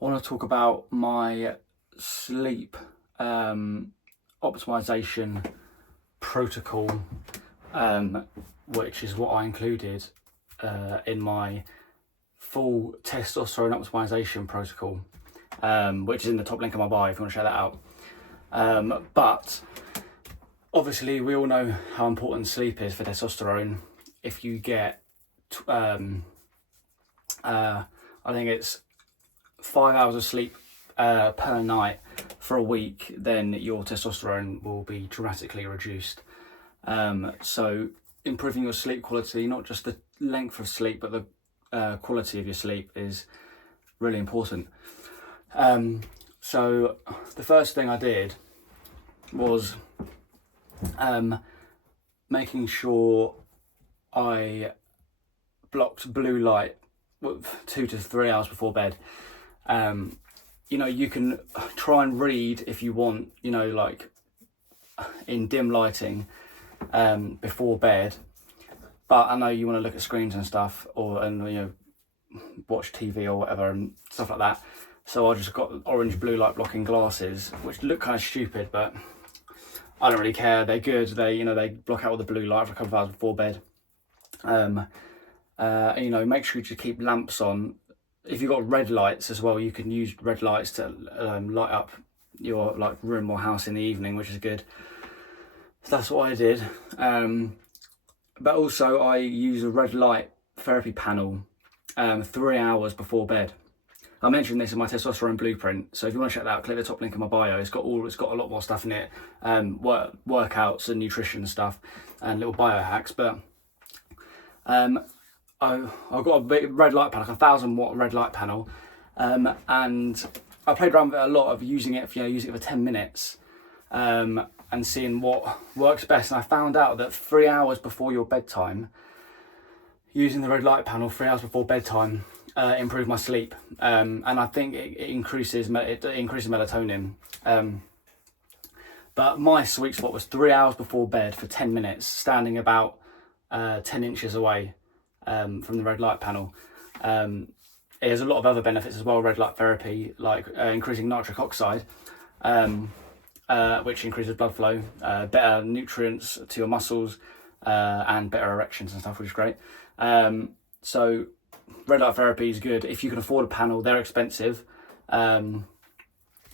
I want to talk about my sleep optimization protocol, which is what I included in my full testosterone optimization protocol, which is in the top link of my bio if you want to check that out. But obviously, we all know how important sleep is for testosterone. If you get, I think it's 5 hours of sleep per night for a week, then your testosterone will be dramatically reduced. So improving your sleep quality, not just the length of sleep, but the quality of your sleep is really important. So the first thing I did was making sure I blocked blue light 2 to 3 hours before bed. You can try and read if you want, like in dim lighting before bed, but I know you want to look at screens and stuff, and watch TV or whatever and stuff like that. So I just got orange blue light blocking glasses, which look kind of stupid, but I don't really care. They're good. They block out all the blue light for a couple of hours before bed. Make sure you just keep lamps on. If you've got red lights as well, you can use red lights to light up your room or house in the evening, which is good. So that's what I did. But also I use a red light therapy panel 3 hours before bed. I mentioned this in my testosterone blueprint, so if you want to check that out, click the top link in my bio. It's got a lot more stuff in it, workouts and nutrition stuff, and little biohacks. But I've got a big red light panel, like a 1,000 watt red light panel, and I played around with it a lot of using it for 10 minutes, and seeing what works best. And I found out that 3 hours before your bedtime, using the red light panel 3 hours before bedtime, improved my sleep, and I think it increases melatonin. But my sweet spot was 3 hours before bed for 10 minutes, standing about 10 inches away from the red light panel. It has a lot of other benefits as well, red light therapy, like increasing nitric oxide, which increases blood flow, better nutrients to your muscles, and better erections and stuff, which is great. So red light therapy is good if you can afford a panel. They're expensive. If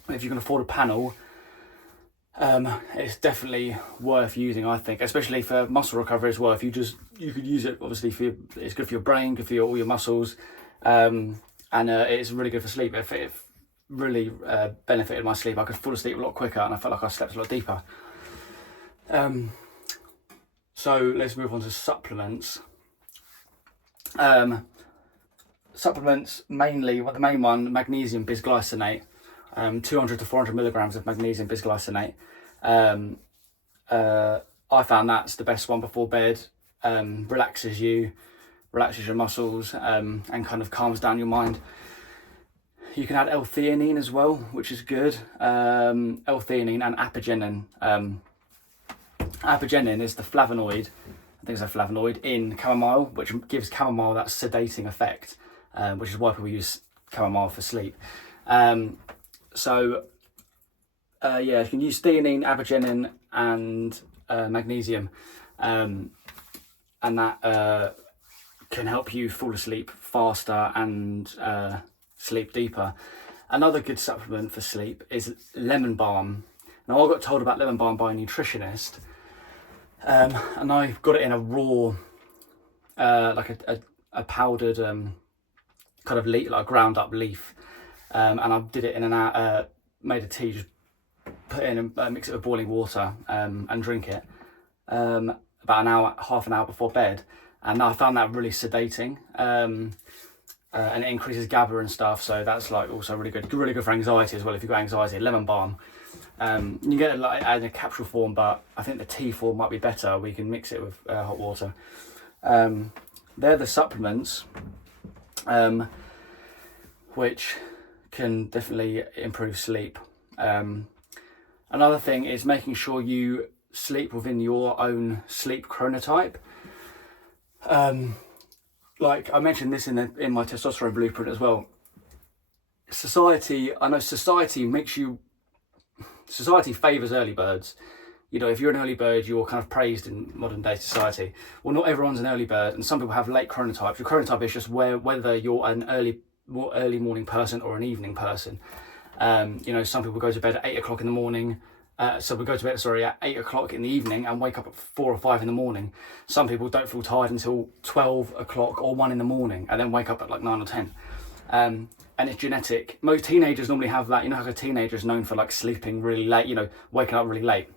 you can afford a panel, it's definitely worth using, I think, especially for muscle recovery as well. You could use it obviously it's good for your brain, good for all your muscles, and it's really good for sleep. It really benefited my sleep. I could fall asleep a lot quicker, and I felt like I slept a lot deeper. So let's move on to supplements. Supplements mainly, the main one, magnesium bisglycinate. 200 to 400 milligrams of magnesium bisglycinate. I found that's the best one before bed. Relaxes your muscles, and kind of calms down your mind. You can add L-theanine as well, which is good. L-theanine and apigenin. Apigenin is the flavonoid, I think it's a flavonoid in chamomile, which gives chamomile that sedating effect, which is why people use chamomile for sleep. You can use theanine, apigenin, and magnesium, and that can help you fall asleep faster and sleep deeper. Another good supplement for sleep is lemon balm. Now, I got told about lemon balm by a nutritionist, and I got it in a raw, like a powdered kind of leaf, like a ground up leaf, and I did it in an hour. Made a tea, just put it in and mix it with boiling water, and drink it about half an hour before bed. And I found that really sedating, and it increases GABA and stuff. So that's also really good for anxiety as well. If you've got anxiety, lemon balm. You can get it in a capsule form, but I think the tea form might be better. We can mix it with hot water. They're the supplements, which can definitely improve sleep. Another thing is making sure you sleep within your own sleep chronotype. Like I mentioned this in my testosterone blueprint as well. society, I know society favours early birds. You know, if you're an early bird, you're kind of praised in modern day society. Well, not everyone's an early bird, and some people have late chronotypes. Your chronotype is just whether you're an early morning person or an evening person. You know, some people go to bed at 8 o'clock in the morning. So we go to bed, at 8 o'clock in the evening and wake up at 4 or 5 in the morning. Some people don't feel tired until 12 o'clock or 1 in the morning and then wake up at like 9 or 10. And it's genetic. Most teenagers normally have that. You know how a teenager is known for like sleeping really late, you know, waking up really late.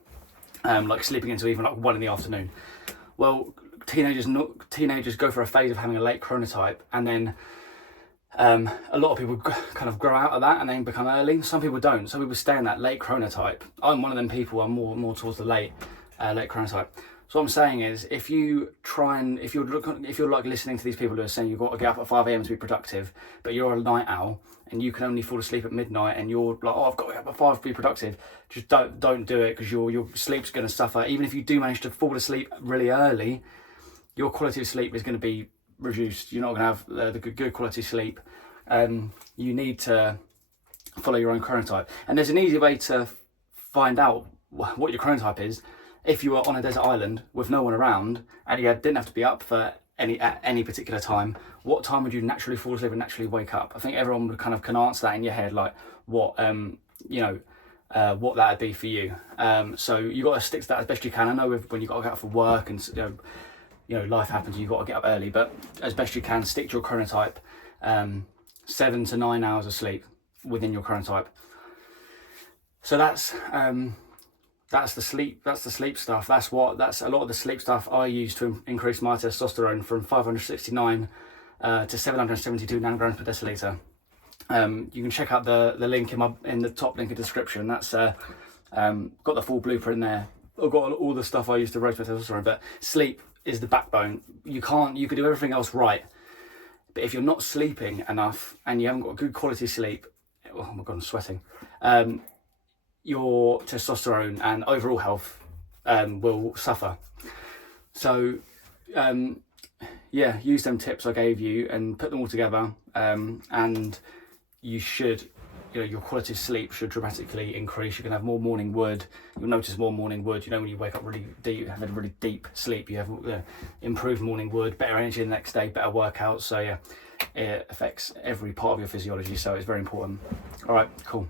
Like sleeping until even like 1 in the afternoon. Well, teenagers go for a phase of having a late chronotype, and then a lot of people kind of grow out of that and then become early. Some people don't. Some people stay in that late chronotype. I'm one of them people. I'm more towards the late chronotype. So what I'm saying is, if you're like listening to these people who are saying you've got to get up at 5 a.m. to be productive, but you're a night owl and you can only fall asleep at midnight, and you're like, oh, I've got to get up at 5 to be productive, just don't do it, because your sleep's going to suffer. Even if you do manage to fall asleep really early, your quality of sleep is going to be reduced. You're not going to have the good quality sleep. You need to follow your own chronotype, and there's an easy way to find out what your chronotype is. If you were on a desert island with no one around and you didn't have to be up for at any particular time, what time would you naturally fall asleep and naturally wake up? I think everyone would kind of can answer that in your head, like what what that would be for you. So you got to stick to that as best you can. I know when you got to get up for work and you know life happens, you got to get up early, but as best you can, stick to your chronotype. 7 to 9 hours of sleep within your chronotype. So that's the sleep stuff. That's a lot of the sleep stuff I use to increase my testosterone from 569 to 772 nanograms per deciliter. You can check out the link in the top link in the description. That's got the full blueprint there. I've got all the stuff I use to raise my testosterone, but sleep is the backbone. You could do everything else right, but if you're not sleeping enough and you haven't got good quality sleep, oh my god, I'm sweating. Your testosterone and overall health will suffer. So use them tips I gave you and put them all together, and you should, your quality of sleep should dramatically increase. You can have more morning wood. You'll notice more morning wood. When you wake up really deep, have a really deep sleep, you have improved morning wood, better energy the next day, better workouts. So yeah, it affects every part of your physiology, so it's very important. All right, cool.